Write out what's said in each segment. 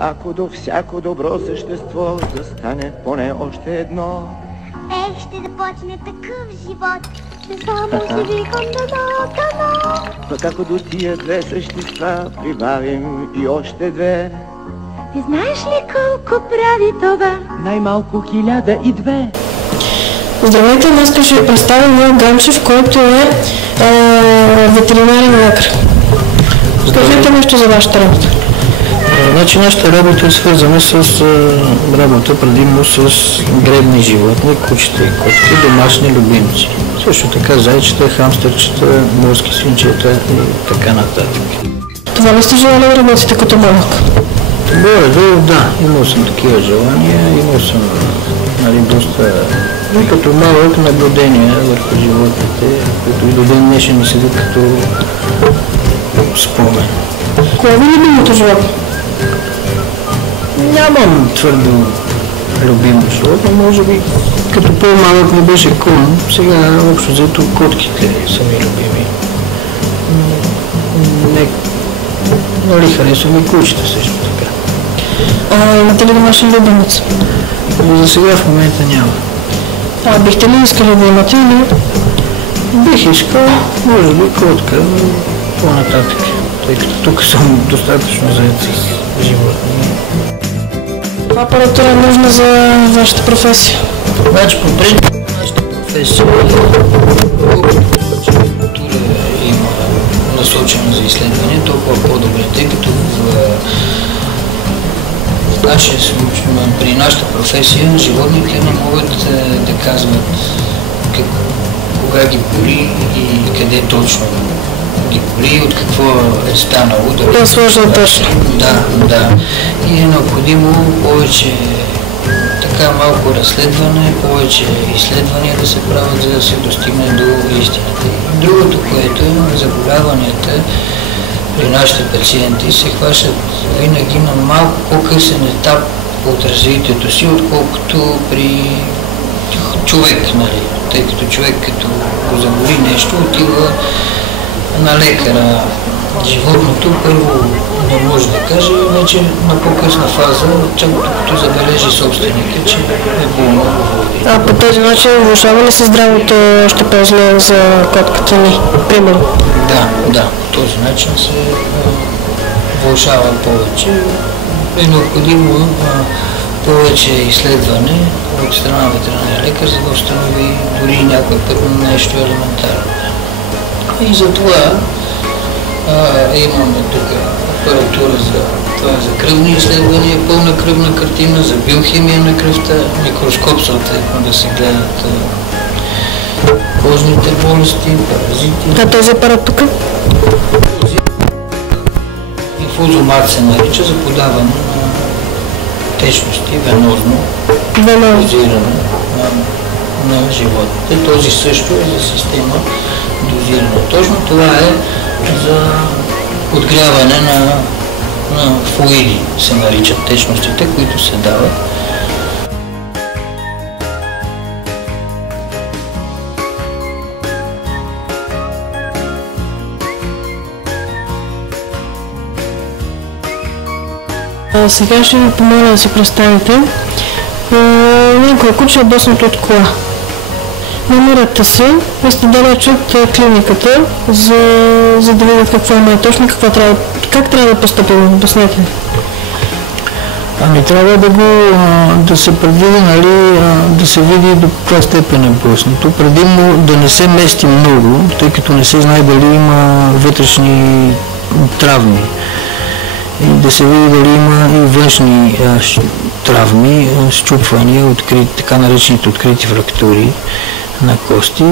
ако до всяко добро същество застане поне още едно. Ще да почне такъв живот, че само си викам дано. Пък ако до тия две същества прибавим и още две. Ти знаеш ли колко прави това? Най-малко 1002. Здравейте, днес ще ви представя Мил Ганчев, който е ветеринарен лекар. Кажете нещо за вашата работа. Значи нашата работа е свързана с работа предимно с гребни животни, кучета и котки, домашни любимци. Също така зайчета, хамстърчета, морски свинчета и така нататък. Това ли сте желали да работите като малък? Горе-долу, да, имал съм такива желания, имал съм доста, като малък наблюдения върху животните, които и до ден днешен ми седят като спомен. Кое е любимото животно? Нямам твърдо любимо животно, може би като по-малък не беше кон, сега общо взето котките са ми любими. Нали харесвам и кучета също така. Имате ли домашен любимец? За сега в момента няма. Бихте ли искали да имате или? Бих искал, може би котка, но по-нататък, тъй като тук съм достатъчно заед с животни. Каква апаратура е нужна за вашата професия? Значи по принцип нашата професия колкото повече апаратура има насочена за изследване, толкова по-добре, тъй като при нашата професия животните не могат да казват кога ги боли и къде точно ги боли, от какво е станало. Това е сложно точно. Да. И е необходимо повече така малко разследване, повече изследвания да се правят, за да се достигне до истината. Другото, което е заболяванията при нашите пациенти се хващат винаги на малко по-късен етап от развитието си, отколкото при човек, нали? Тъй като човек като го заболи нещо, отива на лекара. Животното първо не може да каже, вече на по-късна фаза, чак като забележи собственика, че е болно. По този начин влошава ли се здравето още по-зле за котката ни, примерно? Да, по този начин се влошава повече. Е необходимо повече изследване от страна на ветеринарния лекар, за да установи дори някой път нещо елементарно. И затова имаме тук апаратура за кръвни изследвания, пълна кръвна картина, за биохимия на кръвта, микроскоп съответно да се гледат кожните болести, паразити. Този апарат тук? Инфузомат се нарича за подаване на течности, венозно, дозиране на животните. Този също е за система дозиране. Точно това е за отгряване на флуиди, се наричат течностите, които се дават. Сега ще ви помоля да се представите. Някой куче е доснато от кола. Намирате се и сте далеч от клиниката, за да видят какво има точно, как трябва да постъпим. Обяснете. Трябва да се предвиди, да се види до каква степен е блъснато. Предимно да не се мести много, тъй като не се знае дали има вътрешни травми. И да се види дали има и външни травми, счупвания, така наречените открити фрактури на кости,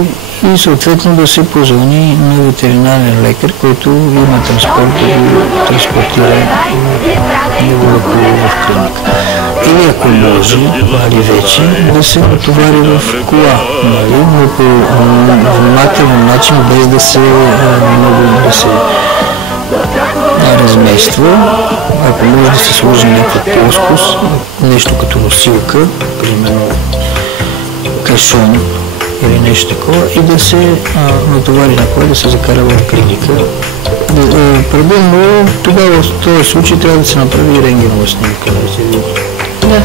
и съответно да се позвони на ветеринарен лекар, който има транспорт, да го транспортира в клиника. Или ако може, вече да се натовари в кола, но по внимателен начин, без да се размества. Ако може да се сложи някаква плоскост, нещо като носилка, примерно кашон или нещо такова, и да се натовари на кола, да се закара в клиника Предимно тогава в този случай трябва да се направи рентгенова снимка. Да се види. Да.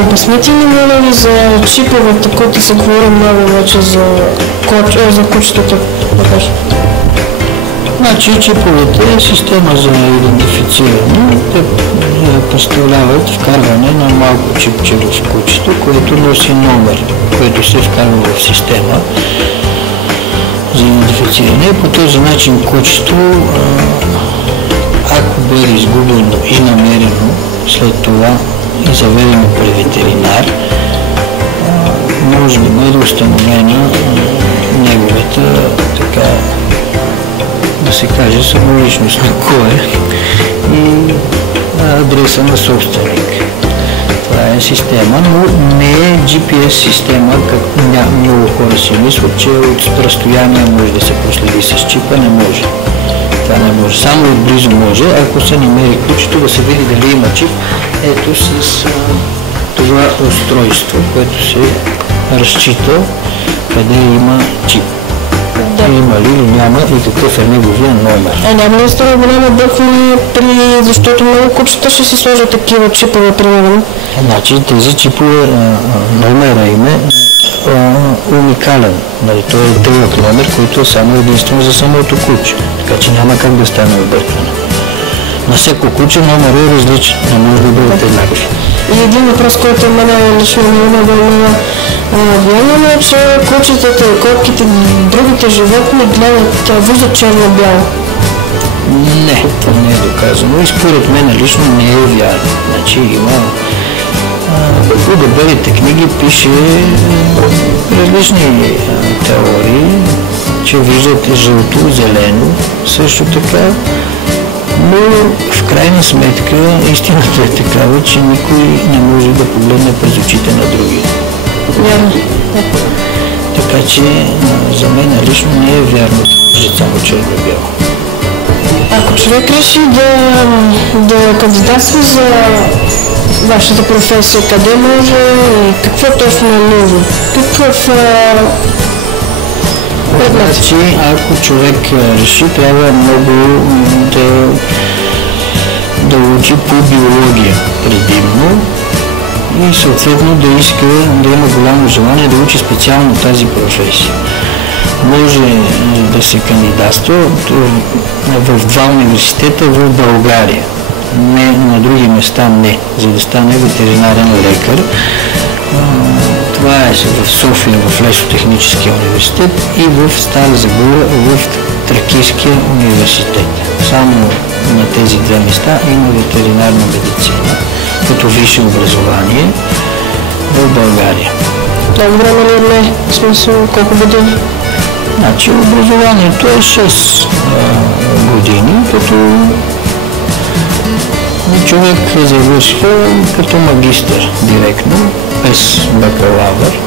Обясните ли моля за чиповете, които се говори много вече за кучетата? Значи чиповете е система за идентифициране. Те представляват вкарване на малко чипче в кучето, което носи номер, който се вкарва в система за идентифициране. По този начин кучето, ако бъде изгубено и намерено след това и заведено при ветеринар, може да бъде установена неговата, така да се каже, самоличност на кой и адреса на собственик. Това е система, но не е GPS система, как много хора си мислят, че от разстояние може да се проследи с чипа. Не може. Това не може. Само отблизо може, ако се намери кучето, да се види дали има чип. Ето с това устройство, което се разчита къде има чип. Да. Има ли или няма и какъв е неговия номер. Няма ли става голяма бъркване, защото много кучета ще си сложат такива чипове, примерно? Значи тези чипове, номера им е уникален. Той е дълъг номер, който е само единствено за самото куче. Така че няма как да стане объркване. На всяко куче номер е различен, не може да бъдат еднакви. И един въпрос, който мене лично много вълнува. Вярно ли е, че кучетата, котките, другите животни виждат черно-бяло? Не, това не е доказано и според мен лично не е вярно. Значи има в добрите книги пише различни теории, че виждат жълто, зелено, също така, но в крайна сметка истината е такава, че никой не може да погледне през очите на другия. Вярно. Така че за мен лично не е вярно, че само черно-бяло. Ако човек реши да кандидатства за вашата професия, къде може и какво точно е нужно? Какъв Значи, ако човек реши, трябва много да учи по биология предимно и съответно да иска, да има голямо желание да учи специално тази професия. Може да се кандидатства в два университета в България. Не, на други места не, за да стане ветеринарен лекар. Това е в София, в Лесотехническия университет и в Стара Загора, в Тракийския университет. Само на тези две места има ветеринарна медицина, като висше образование в България. Много време ли не? В смисъл, колко години? Значи образованието е 6 години, като човек завършва като магистър директно, без бакалавър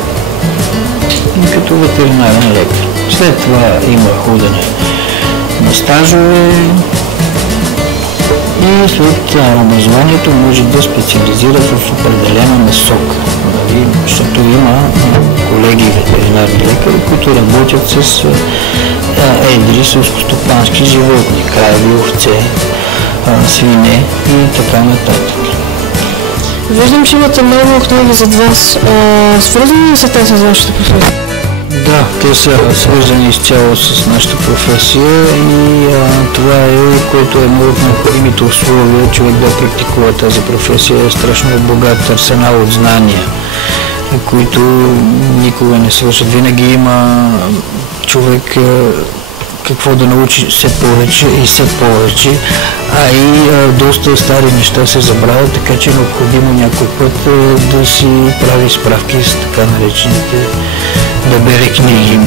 и като ветеринарен лекар. След това има ходене на стажове и след образованието може да специализира в определена насока. Защото има колеги ветеринарни лекари, които работят с едри селскостопански животни, крави, овце, свине и така нататък. Виждам, че имате много книги зад вас. Свързани ли са те с вашата професия? Да, те са свързани изцяло с нашата професия и това е, което е много от необходимите условия човек да практикува тази професия. Е страшно богат арсенал от знания, които никога не свършат. Винаги има човек какво да научи все повече и все повече, а и доста стари неща се забравят, така че е необходимо някой път да си прави справки с така наречените да бере книги.